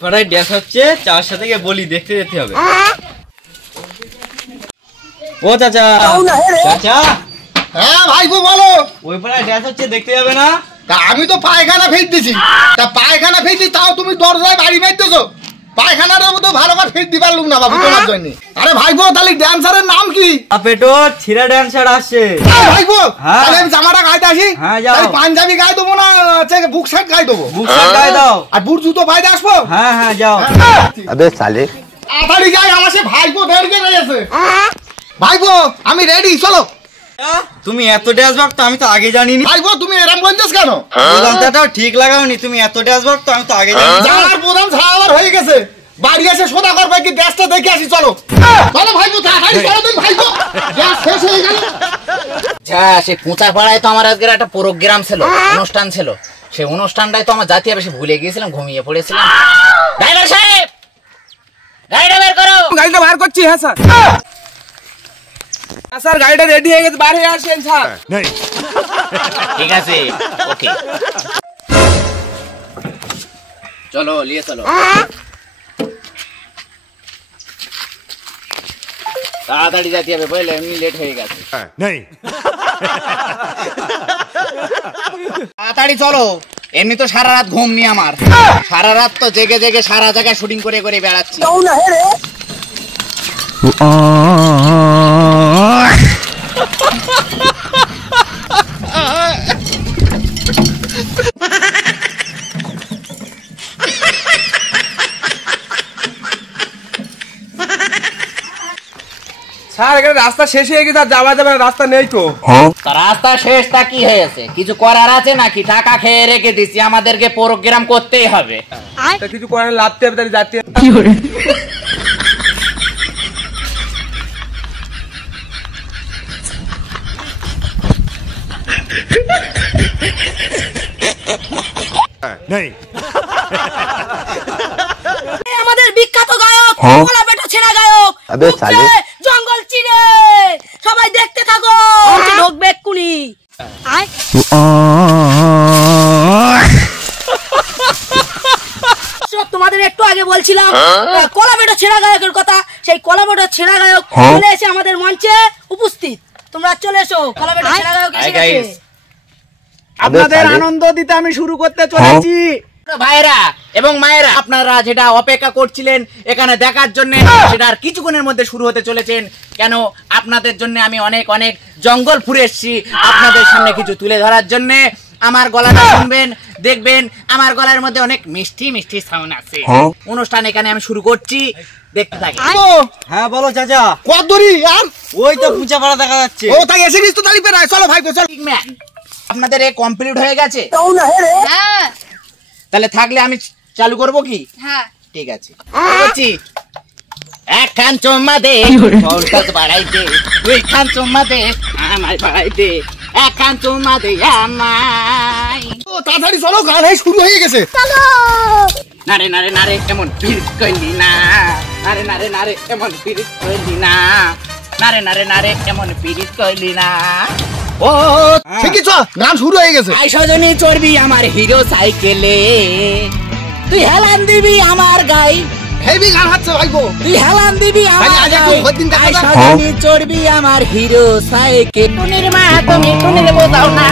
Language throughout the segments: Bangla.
পাড়ায় ড্যান্স হচ্ছে, চার সাথে বলি দেখতে যেতে হবে। ও চাচা, চাচা। হ্যাঁ ভাইপো বলো। ওই পাড়ায় ড্যান্স হচ্ছে, দেখতে যাবে না? তা আমি তো পায়খানা ফেট দিছি। তা পায়খানা ফেট দিই, তাও তুমি দরজায় বাড়ি মারতেছো। পায়খানার মতো ভালো করে ফেট দিবার লোক না বাবু তোমার জন্য। আরে ভাইপো, তাহলে ড্যান্সারের নাম কি? পেটো ছিঁড়া ড্যান্সার আসছে। ভাইপো তাহলে আমি জামাটা গাইতে আসি। হ্যাঁ যাও। পাঞ্জাবি গায়ে দেবো না বুক শার্ট গায়ে দেবো? বুক শার্ট গায়ে দাও। আর বুট জুতো পাইতে আসবো? হ্যাঁ হ্যাঁ যাও। আবে সালে তাড়াতাড়ি যাই, আমার সে ভাইপো দেরকে রয়েছে। ভাইপো আমি রেডি, চলো। তুমি এত ড্যান্স ভক্ত, আমি তো আগে জানিনি। ভাইপো তুমি এরকম বলছিস কেন? প্রধানটাও ঠিক লাগাওনি, তুমি এত ড্যান্স ভক্ত, আমি তো আগে জানি। জানার প্রধান ছাড়াবার হয়ে গেছে, বাড়ি এসে সোদা করবে কি ড্যান্সটা দেখে আসি। চলো চলো ভাইপো, তাড়াতাড়ি চলো দিন ভাইপো, ড্যান্স শেষ হয়ে গেল। আচ্ছা, সে পুঁচার পাড়ায় তো আমার আজকের একটা প্রোগ্রাম ছিল, অনুষ্ঠান ছিল। সেই অনুষ্ঠানটাই তো আমার জাতীয় বেশি ভুলে গিয়েছিলাম, ঘুমিয়ে পড়েছিলাম। ড্রাইভার সাহেব, গাড়িটা বের করো। গাড়িটা বার করছি। হ্যাঁ স্যার। স্যার গাড়িটা রেডি হয়ে গেছে, বার হয়ে আসেন স্যার। ঠিক আছে, ওকে, চলো নিয়ে চলো। তাড়াতাড়ি যেতে হবে, বুঝলে এমনি লেট হয়ে গেছে। তাড়াতাড়ি চলো, এমনি তো সারা রাত ঘুম নি আমার। সারা রাত তো জেগে জেগে সারা জায়গায় শুটিং করে করে বেড়াচ্ছি। স্যার এখানে রাস্তা শেষ হয়ে গেছে, আর যাওয়া যাবে না, রাস্তা নেই তো। রাস্তা শেষটা কি হয়েছে? কিছু করার আছে নাকি? টাকা খেয়ে রেখে দিছি, আমাদেরকে প্রোগ্রাম করতেই হবে। কিছু করার লাভতে হবে, তাহলে যাতে। আমাদের বিখ্যাত গায়ক কোলা বেটা ছেঁড়া গায়ক জঙ্গল চিরে, সবাই দেখতে থাকো। ঢোকবে এক্ষুনি। তোমাদের একটু আগে বলছিলাম কোলা বেটা ছেঁড়া গায়কের কথা। সেই কোলা বেটা ছেঁড়া গায়ক চলে এসে আমাদের মঞ্চে উপস্থিত। তোমরা চলে এসো, কোলা বেটা ছেঁড়া গায়ক এসে গেছে। আপনাদের আনন্দ দিতে আমি শুরু করতে চলেছি। ভাইরা এবং মায়েরা, আপনারা যেটা অপেক্ষা করছিলেন এখানে দেখার জন্য, সেটা আর কিছুক্ষণের মধ্যে শুরু হতে চলেছেন। কেন, আপনাদের জন্য আমি অনেক অনেক জঙ্গল ফুরে এসেছি আপনাদের সামনে কিছু তুলে ধরার জন্য। আমার গলাটা শুনবেন, দেখবেন আমার গলার মধ্যে অনেক মিষ্টি মিষ্টি সাউন্ড আছে। অনুষ্ঠান এখানে আমি শুরু করছি, দেখতে থাকি। হ্যাঁ বলো চাচা। কত দূরি? আর ওই তো পুঁচা পাড়া দেখা যাচ্ছে। ও তাই এসে গেছিস তো, তাড়ি পেরায়। চলো ভাইপো চলো। আপনাদের এ কমপ্লিট হয়ে গেছে? হ্যাঁ তাহলে থাকলে আমি চালু করব কি? হ্যাঁ ঠিক আছে, বলছি। এক খান চুম্মা দে, সরকার বাড়াইতে। দুই খান চুম্মা দে, আমার বাড়াইতে। এক খান চুম্মা দে আমায়। ও তাড়াতাড়ি চলো, গান শুরু হয়ে গেছে। চলো। নারে নারে নারে এমন পীড়িত কইলি না, নারে নারে নারে এমন পীড়িত কইলি না, নারে নারে নারে এমন পীড়িত কইলি না। ও ঠিকই তো, গান শুরু হয়ে গেছে। আই সজনী চড়বি আমার হিরো সাইকেলে, তুই হেলান দিবি আমার গাই। হেভি গান হচ্ছে ভাইপো। তুই হেলান দিবি আমার আজ একটু ওদিন দেখা আই যাক। সজনী চড়বি আমার হিরো সাইকেল। টুনির মা তুমি টুনির বোঝাও না,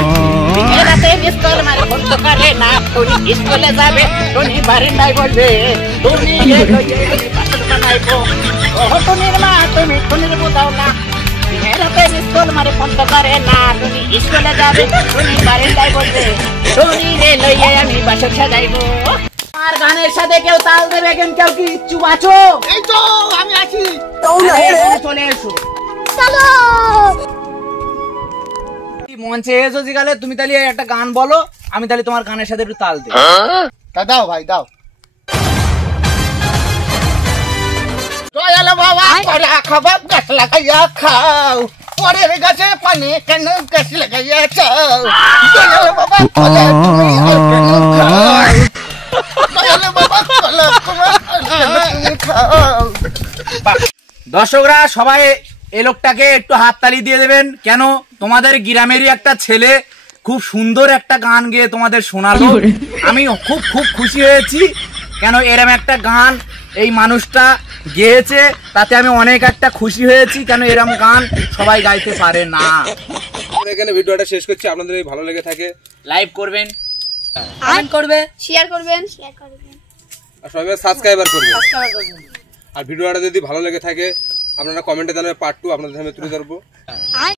এরাতে মিসকল মারে বন্ধ করে না। টুনি স্কুলে যাবে, টুনি বাড়ি নাই বলবে, টুনি পাথর বানাইবো। ও টুনির মা তুমি টুনির বোঝাও না, এরাতে মিসকল মারে বন্ধ করে না। টুনি স্কুলে যাবে, টুনি বাড়ি নাই বলবে, টুনি রে লইয়ে আমি বাসর সাজাইবো। আর গানের সাথে কেউ তাল দেবে, কেউ কি ইচ্ছুক আছো? এই তো আমি আছি। চলে এসো। চলো। মঞ্চে এসো জিগালে, তুমি তাহলে একটা গান বলো, আমি তাহলে তোমার গানের সাথে একটু তাল দেব। তা দাও ভাই দাও। দয়াল বাবা করে খাবার গাছ লাগাইয়া খাও, পরের গাছে পানি কেন গাছ লাগাইয়া চাও। দয়াল বাবা করে তুমি আর কেন খাও, দয়াল বাবা করে তুমি খাও। দর্শকরা সবাই এই লোকটাকে একটু হাততালি দিয়ে দেবেন। কেন, তোমাদের গ্রামেরই একটা ছেলে খুব সুন্দর একটা গান গেয়ে তোমাদের শোনালো। আমি খুব খুব খুশি হয়েছি। কেন এরম একটা গান এই মানুষটা গেয়েছে, তাতে আমি অনেক একটা খুশি হয়েছি। কেন এরম গান সবাই গাইতে পারে না। আমরা এখানে ভিডিওটা শেষ করছি। আপনাদের যদি ভালো লেগে থাকে লাইভ করবেন, কমেন্ট করবে, শেয়ার করবেন আর সবাই সাবস্ক্রাইবার করবেন। আর ভিডিওটা যদি ভালো লেগে থাকে আপনারা কমেন্টে জানাবেন, পার্ট 2 আপনাদের সামনে তুলে ধরবো।